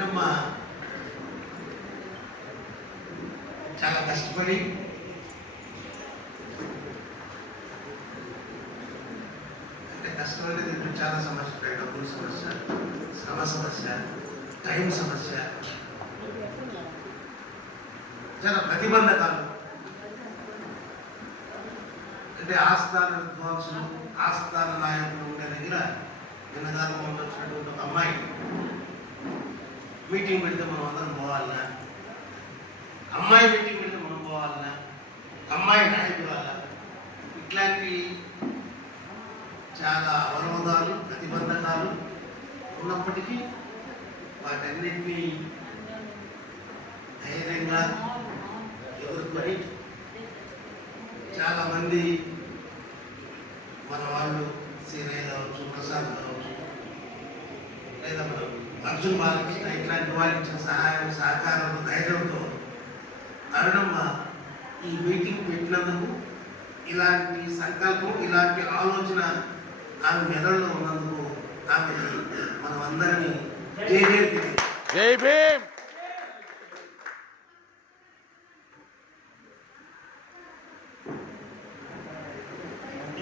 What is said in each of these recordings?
అరుణమ్మ చాలా కష్టపడి కష్టపడేది ఇప్పుడు చాలా సమస్యలు, డబ్బుల సమస్య, శ్రమ సమస్య, టైం సమస్య, చాలా ప్రతిబంధకాలు. అంటే ఆస్థాన విద్వాంసులు, ఆస్థాన నాయకులు ఉండే దగ్గర నిన్నగాలంలో వచ్చినటువంటి ఒక అమ్మాయి మీటింగ్ పెడితే మనం అందరం పోవాలన్నా, అమ్మాయి మీటింగ్ పెడితే మనం పోవాలన్నా, అమ్మాయి నాయకురాలా, ఇట్లాంటి చాలా అవరోధాలు, ప్రతిబంధకాలు ఉన్నప్పటికీ వాటన్నిటినీ ధైర్యంగా ఎదుర్కొని చాలామంది మన వాళ్ళు సీనయ్య కావచ్చు, ప్రసాద్ కావచ్చు, లేదా మనం అర్జున్ బాలకృష్ణ ఇట్లాంటి వాళ్ళు ఇచ్చిన సహాయం, సహకారంతో, ధైర్యంతో అరుణమ్మ ఈ మీటింగ్ పెట్టినందుకు, ఇలాంటి సంకల్పం, ఇలాంటి ఆలోచన ఆమె మెదడులో ఉన్నందుకు ఆమె మనం అందరినీ జై భీమ్.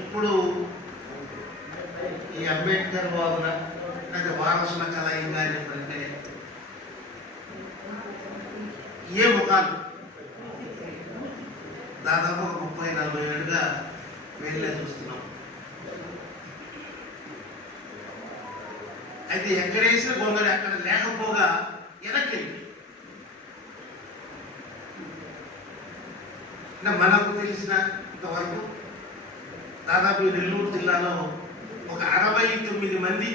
ఇప్పుడు ఈ అంబేద్కర్ వాదుల లేదా వారసుల కలయిక ఏంటంటే ఏ ముఖాలు దాదాపు 30-40 ఏళ్ళుగా వెళ్ళే చూస్తున్నాం. అయితే ఎక్కడేసిన గొంగళి అక్కడ లేకపోగా వెనక్కి మనకు తెలిసినంతవరకు దాదాపు నెల్లూరు జిల్లాలో ఒక 69 మంది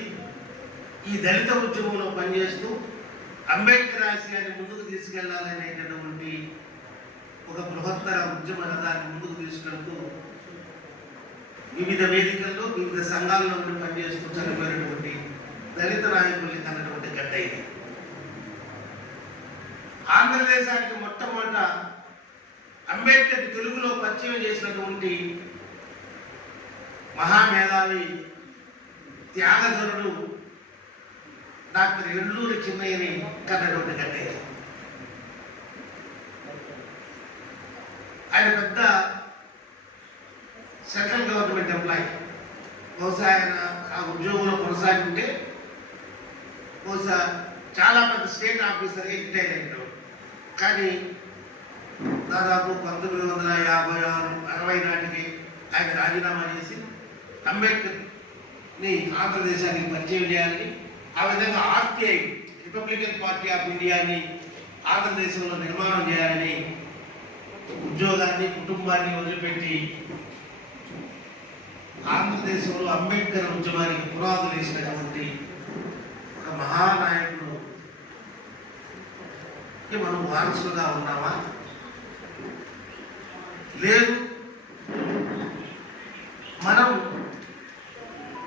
ఈ దళిత ఉద్యమంలో పనిచేస్తూ అంబేద్కర్ ఆశయాన్ని ముందుకు తీసుకెళ్లాలనేటటువంటి ఒక బృహత్తర ఉద్యమ రథాన్ని ముందుకు తీసుకెళ్తూ వివిధ వేదికల్లో, వివిధ సంఘాల్లో ఉండి పనిచేస్తూ చనిపోయినటువంటి దళిత నాయకుల్ని కన్నటువంటి గడ్డ ఇది. ఆంధ్రదేశానికి మొట్టమొదట అంబేద్కర్ తెలుగులో పరిచయం చేసినటువంటి మహామేధావి, త్యాగధరుడు డాక్టర్ ఎల్లూరి చిన్నయ్యని కన్నటువంటి గడ్డ ఇది. ఆయన పెద్ద సెంట్రల్ గవర్నమెంట్ ఎంప్లాయీ. బహుశా ఆయన ఆ ఉద్యోగంలో కొనసాగుంటే బహుశా చాలా పెద్ద స్టేట్ ఆఫీసర్గా రిటైర్ అయినాడు. కానీ దాదాపు 1956-60 నాటికి ఆయన రాజీనామా చేసి అంబేద్కర్ని ఆంధ్రదేశానికి పరిచయం చేయాలని, ఆ విధంగా ఆర్టీఐ, రిపబ్లికన్ పార్టీ ఆఫ్ ఇండియాని ఆంధ్రదేశంలో నిర్మాణం చేయాలని ఉద్యోగాన్ని, కుటుంబాన్ని వదిలిపెట్టి ఆంధ్రదేశంలో అంబేద్కర్ ఉద్యమానికి పునాదులు వేసినటువంటి ఒక మహానాయకుడు మనం వారసులుగా ఉన్నామా? లేదు. మనం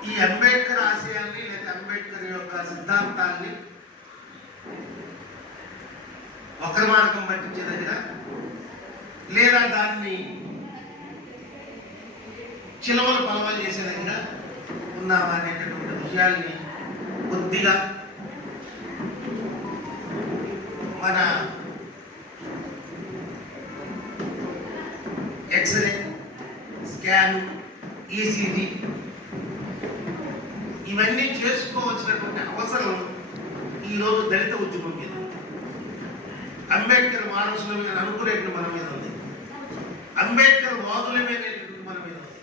ఈ అంబేద్కర్ ఆశయాన్ని లేదా అంబేద్కర్ యొక్క సిద్ధాంతాన్ని వక్ర మార్గం పట్టించే దగ్గర, లేదా దాన్ని చిలవలు పలవలు చేసే దగ్గర ఉన్నామా అనేటటువంటి విషయాల్ని కొద్దిగా మన ఎక్స్రే, స్కాన్, ఈసీజీ ఇవన్నీ చేసుకోవాల్సినటువంటి అవసరం ఈరోజు దళిత ఉద్యమం మీద, అంబేద్కర్ వారసుల మీద అనుకునేటువంటి మన మీద ఉంది, అంబేద్కర్ వాదుల మీద మన మీద ఉంది.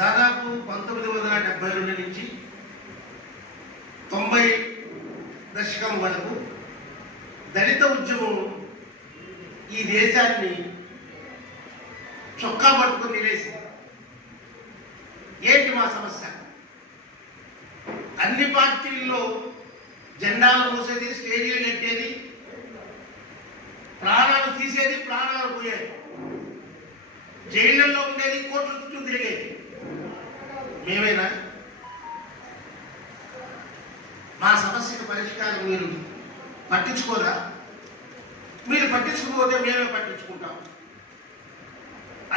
దాదాపు 1972 నుంచి 90 దశకం వరకు దళిత ఉద్యమం ఈ దేశాన్ని చొక్కా పట్టుకుని నిలేసింది. ఏంటి మా సమస్య? అన్ని పార్టీల్లో జెండాలు మోసేది, స్టేజీలు కట్టేది, ప్రాణాలు తీసేది, ప్రాణాలు పోయేది, జైళ్ళల్లో ఉండేది, కోట్ల చుట్టూ తిరిగేది మేమేనా? మా సమస్యకు పరిష్కారం మీరు పట్టించుకోరా? మీరు పట్టించుకోకపోతే మేమే పట్టించుకుంటాం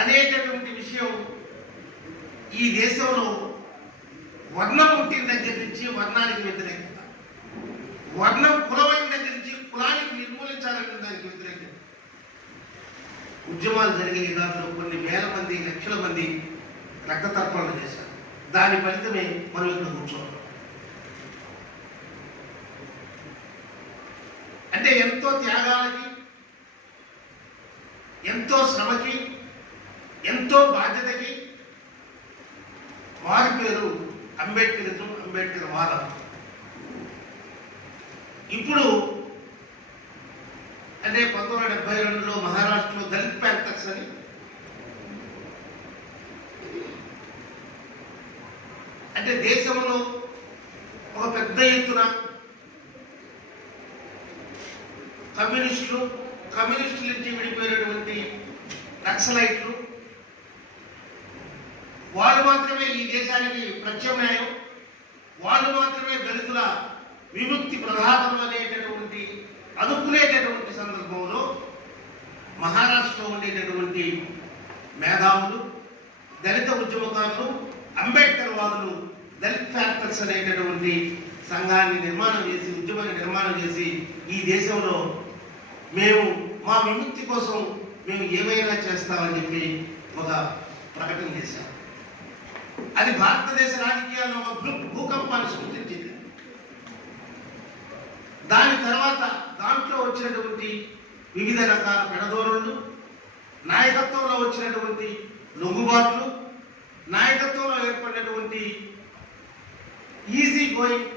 అనేటటువంటి విషయం ఈ దేశంలో వర్ణం పుట్టిన దగ్గర నుంచి వర్ణానికి వ్యతిరేకత, వర్ణం కులమైన దగ్గర నుంచి కులానికి నిర్మూలించాలనే దానికి వ్యతిరేకత. ఉద్యమాలు జరిగే దాంట్లో కొన్ని వేల మంది లక్షల మంది రక్తతర్పణలు చేశారు. దాని ఫలితమే మనం ఇక్కడ కూర్చోవాలి. అంటే ఎంతో త్యాగాలకి, ఎంతో శ్రమకి, ఎంతో బాధ్యతకి వారి పేరు అంబేద్కరిజం, అంబేద్కర్ వాదం. ఇప్పుడు అంటే 1972లో మహారాష్ట్రలో దళిత్ ప్యాంథర్స్ అని అంటే దేశంలో ఒక పెద్ద ఎత్తున కమ్యూనిస్టుల నుంచి విడిపోయినటువంటి నక్సలైట్లు వాళ్ళు మాత్రమే ఈ దేశానికి ప్రత్యామ్నాయం, వాళ్ళు మాత్రమే దళితుల విముక్తి ప్రధానం అనేటటువంటి అనుకునేటటువంటి సందర్భంలో మహారాష్ట్రలో ఉండేటటువంటి మేధావులు, దళిత ఉద్యమకారులు, అంబేద్కర్ వాదులు దళిత్ ప్యాంథర్స్ అనేటటువంటి సంఘాన్ని నిర్మాణం చేసి, ఉద్యమాన్ని నిర్మాణం చేసి ఈ దేశంలో మేము మా విముక్తి కోసం మేము ఏమైనా చేస్తామని చెప్పి ఒక ప్రకటన చేశాం. అది భారతదేశ రాజకీయాల్లో ఒక భూకంపాన్ని సృష్టించింది. దాని తర్వాత దాంట్లో వచ్చినటువంటి వివిధ రకాల పెడదోరణులు, నాయకత్వంలో వచ్చినటువంటి లొంగుబాట్లు, నాయకత్వంలో ఏర్పడినటువంటి ఈజీ గోయింగ్